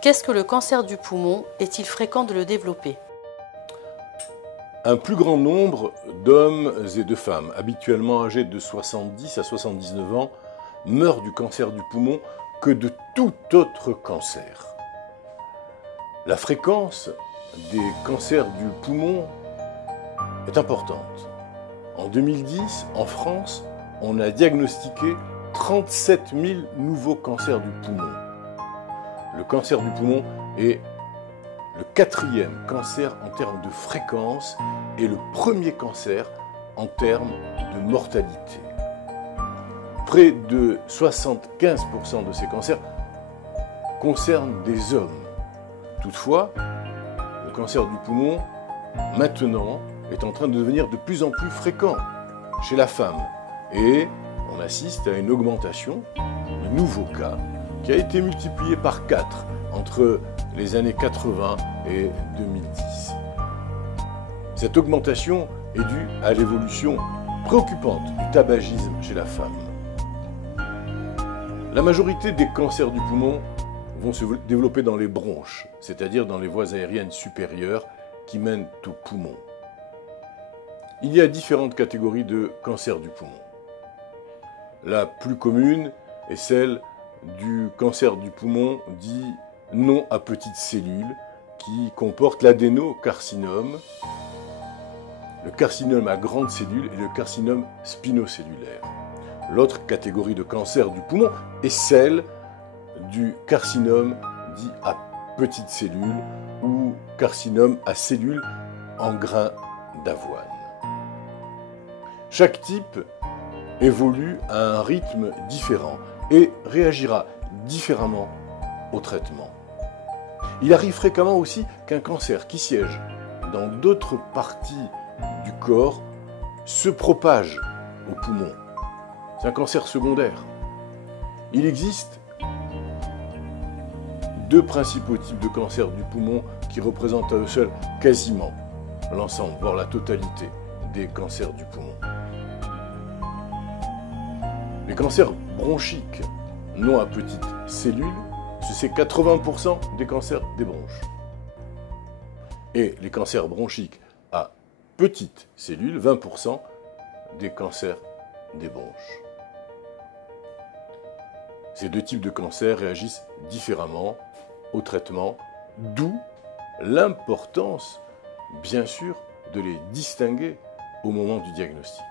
Qu'est-ce que le cancer du poumon? Est-il fréquent de le développer? Un plus grand nombre d'hommes et de femmes, habituellement âgés de 70 à 79 ans, meurent du cancer du poumon que de tout autre cancer. La fréquence des cancers du poumon est importante. En 2010, en France, on a diagnostiqué 37 000 nouveaux cancers du poumon. Le cancer du poumon est le 4e cancer en termes de fréquence et le premier cancer en termes de mortalité. Près de 75% de ces cancers concernent des hommes. Toutefois, le cancer du poumon, maintenant, est en train de devenir de plus en plus fréquent chez la femme. Et on assiste à une augmentation de nouveaux cas qui a été multipliée par 4 entre les années 80 et 2010. Cette augmentation est due à l'évolution préoccupante du tabagisme chez la femme. La majorité des cancers du poumon vont se développer dans les bronches, c'est-à-dire dans les voies aériennes supérieures qui mènent au poumon. Il y a différentes catégories de cancers du poumon. La plus commune est celle du cancer du poumon dit non à petites cellules qui comporte l'adénocarcinome, le carcinome à grandes cellules et le carcinome spinocellulaire. L'autre catégorie de cancer du poumon est celle du carcinome dit à petites cellules ou carcinome à cellules en grains d'avoine. Chaque type évolue à un rythme différent et réagira différemment au traitement. Il arrive fréquemment aussi qu'un cancer qui siège dans d'autres parties du corps se propage au poumon. C'est un cancer secondaire. Il existe 2 principaux types de cancer du poumon qui représentent à eux seuls quasiment l'ensemble, voire la totalité des cancers du poumon. Les cancers bronchiques non à petites cellules, c'est 80% des cancers des bronches. Et les cancers bronchiques à petites cellules, 20% des cancers des bronches. Ces 2 types de cancers réagissent différemment au traitement, d'où l'importance, bien sûr, de les distinguer au moment du diagnostic.